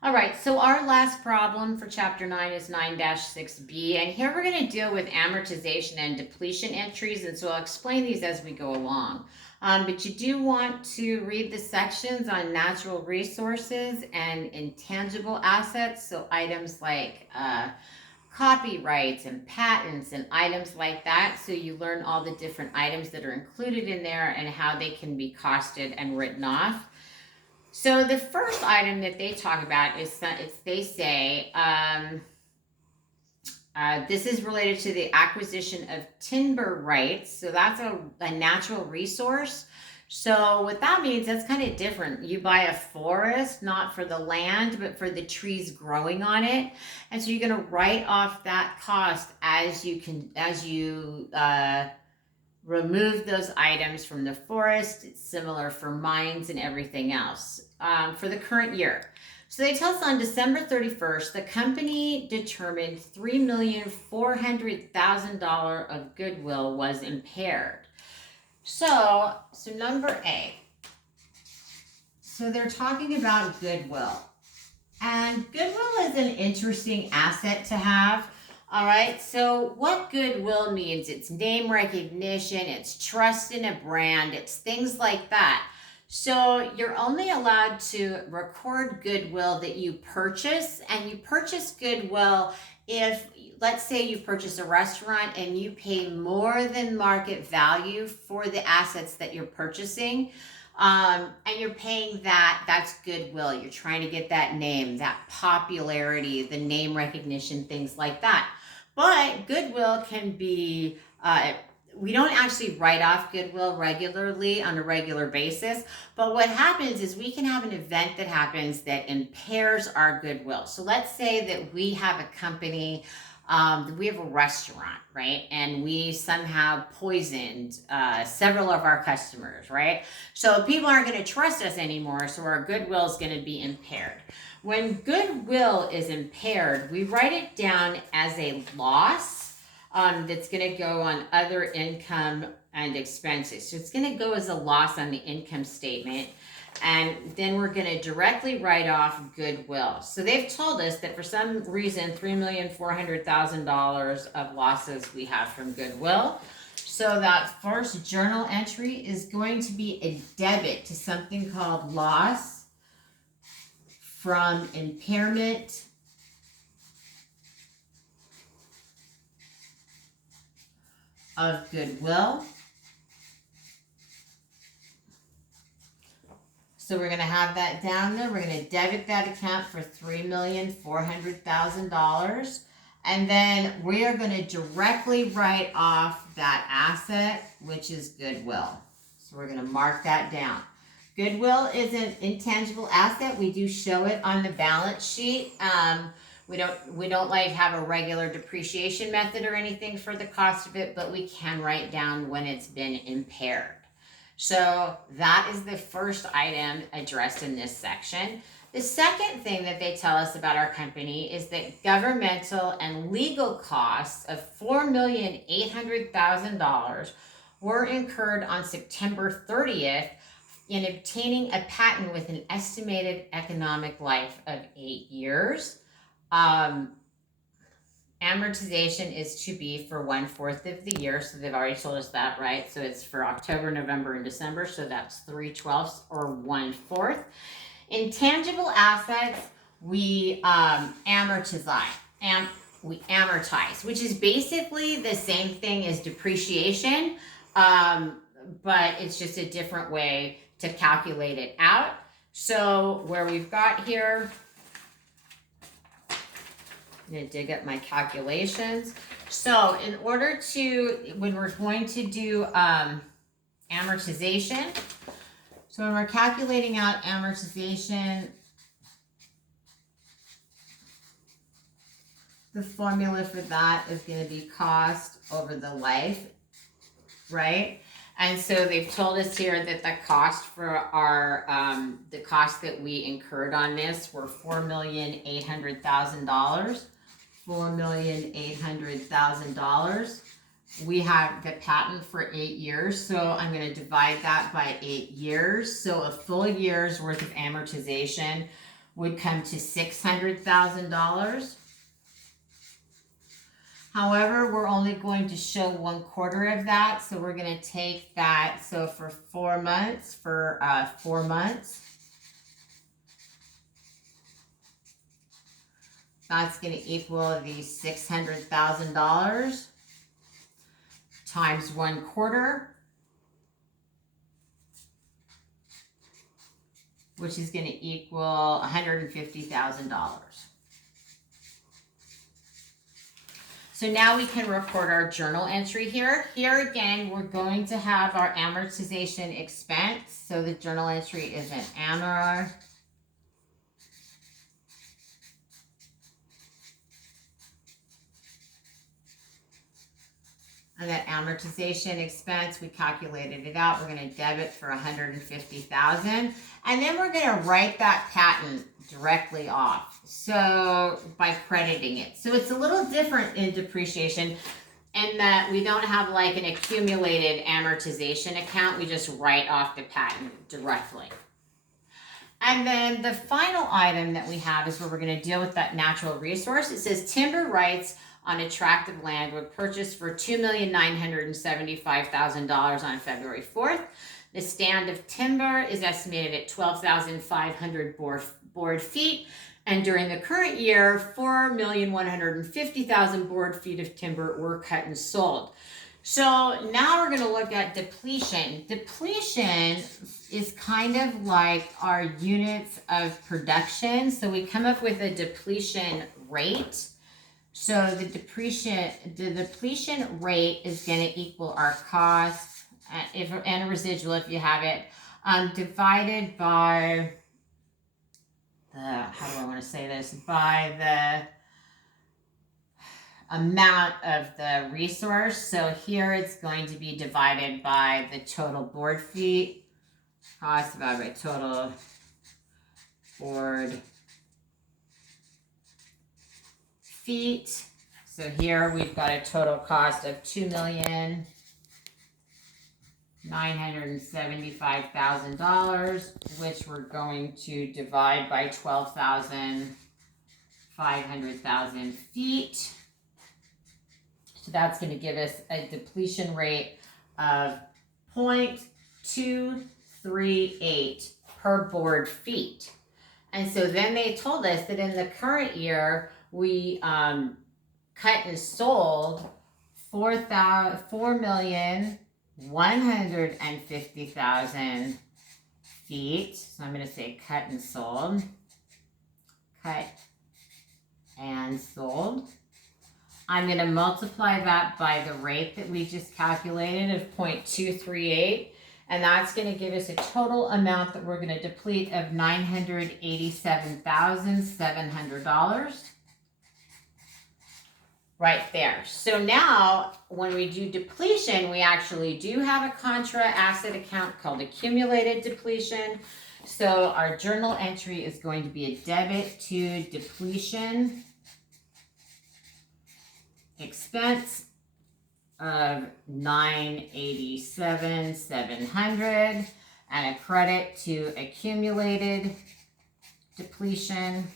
All right, so our last problem for chapter 9 is 9-6B, and here we're going to deal with amortization and depletion entries, and so I'll explain these as we go along. But you do want to read the sections on natural resources and intangible assets, so items like copyrights and patents and items like that, so you learn all the different items that are included in there and how they can be costed and written off. So the first item that they talk about is they say this is related to the acquisition of timber rights. So that's a natural resource. So what that means, that's kind of different. You buy a forest, not for the land, but for the trees growing on it. And so you're going to write off that cost as you remove those items from the forest. It's similar for mines and everything else for the current year. So they tell us on December 31st, the company determined $3,400,000 of goodwill was impaired. So number A. So they're talking about goodwill. And goodwill is an interesting asset to have. All right, so what goodwill means, it's name recognition, it's trust in a brand, it's things like that. So you're only allowed to record goodwill that you purchase, and you purchase goodwill if, let's say you purchase a restaurant and you pay more than market value for the assets that you're purchasing. And you're paying that's goodwill. You're trying to get that name, that popularity, the name recognition, things like that. But goodwill can be, we don't actually write off goodwill regularly on a regular basis. But what happens is we can have an event that happens that impairs our goodwill. So let's say that we have a company, we have a restaurant, right? And we somehow poisoned several of our customers, right? So people aren't going to trust us anymore, so our goodwill is going to be impaired. When goodwill is impaired, we write it down as a loss that's going to go on other income and expenses. So it's going to go as a loss on the income statement. And then we're going to directly write off goodwill. So they've told us that for some reason, $3,400,000 of losses we have from goodwill. So that first journal entry is going to be a debit to something called loss from impairment of goodwill. So we're going to have that down there. We're going to debit that account for $3,400,000. And then we are going to directly write off that asset, which is goodwill. So we're going to mark that down. Goodwill is an intangible asset. We do show it on the balance sheet. We don't like have a regular depreciation method or anything for the cost of it, but we can write down when it's been impaired. So that is the first item addressed in this section. The second thing that they tell us about our company is that governmental and legal costs of $4,800,000 were incurred on September 30th in obtaining a patent with an estimated economic life of 8 years. Amortization is to be for 1/4 of the year, so they've already told us that, right? So it's for October, November, and December, so that's 3/12 or 1/4. Intangible assets, we amortize, which is basically the same thing as depreciation, but it's just a different way to calculate it out. So where we've got here, I'm going to dig up my calculations. So in order to, when we're going to do amortization, so when we're calculating out amortization, the formula for that is going to be cost over the life, right? And so they've told us here that the cost for our, the cost that we incurred on this were $4,800,000. $4,800,000. We have the patent for 8 years, so I'm going to divide that by 8 years. So a full year's worth of amortization would come to $600,000. However, we're only going to show 1/4 of that. So we're going to take that. So for 4 months, that's going to equal the $600,000 times 1/4, which is going to equal $150,000. So now we can record our journal entry here. Here again, we're going to have our amortization expense. So the journal entry is an amor. And that amortization expense, we calculated it out. We're going to debit for $150,000. And then we're going to write that patent directly off. So by crediting it. So it's a little different in depreciation in that we don't have like an accumulated amortization account. We just write off the patent directly. And then the final item that we have is where we're going to deal with that natural resource. It says timber rights on a tract of land were purchased for $2,975,000 on February 4th. The stand of timber is estimated at 12,500 board feet. And during the current year, 4,150,000 board feet of timber were cut and sold. So now we're going to look at depletion. Depletion is kind of like our units of production. So we come up with a depletion rate. So the depletion rate is going to equal our cost and a residual if you have it, divided by the, how do I want to say this, by the amount of the resource. So here it's going to be divided by the total board feet, cost divided by total board feet. So here we've got a total cost of $2,975,000, which we're going to divide by 12,500 feet. So that's going to give us a depletion rate of 0.238 per board feet. And so then they told us that in the current year, we cut and sold 4,150,000 feet. So I'm going to say cut and sold. Cut and sold. I'm going to multiply that by the rate that we just calculated of 0.238. And that's going to give us a total amount that we're going to deplete of $987,700. Right there. So now when we do depletion, we actually do have a contra asset account called accumulated depletion. So our journal entry is going to be a debit to depletion expense of $987,700 and a credit to accumulated depletion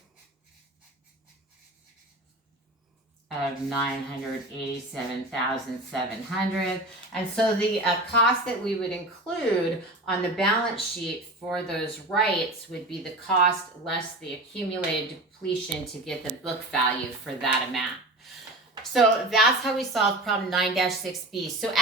of $987,700. And so the cost that we would include on the balance sheet for those rights would be the cost less the accumulated depletion to get the book value for that amount. So that's how we solve problem 9-6B. So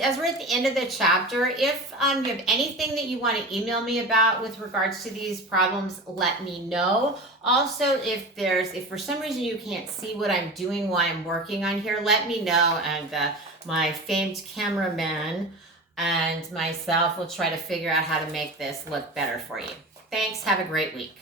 as we're at the end of the chapter, if you have anything that you want to email me about with regards to these problems, let me know. Also, if for some reason you can't see what I'm doing while I'm working on here, let me know, and my famed cameraman and myself will try to figure out how to make this look better for you. Thanks. Have a great week.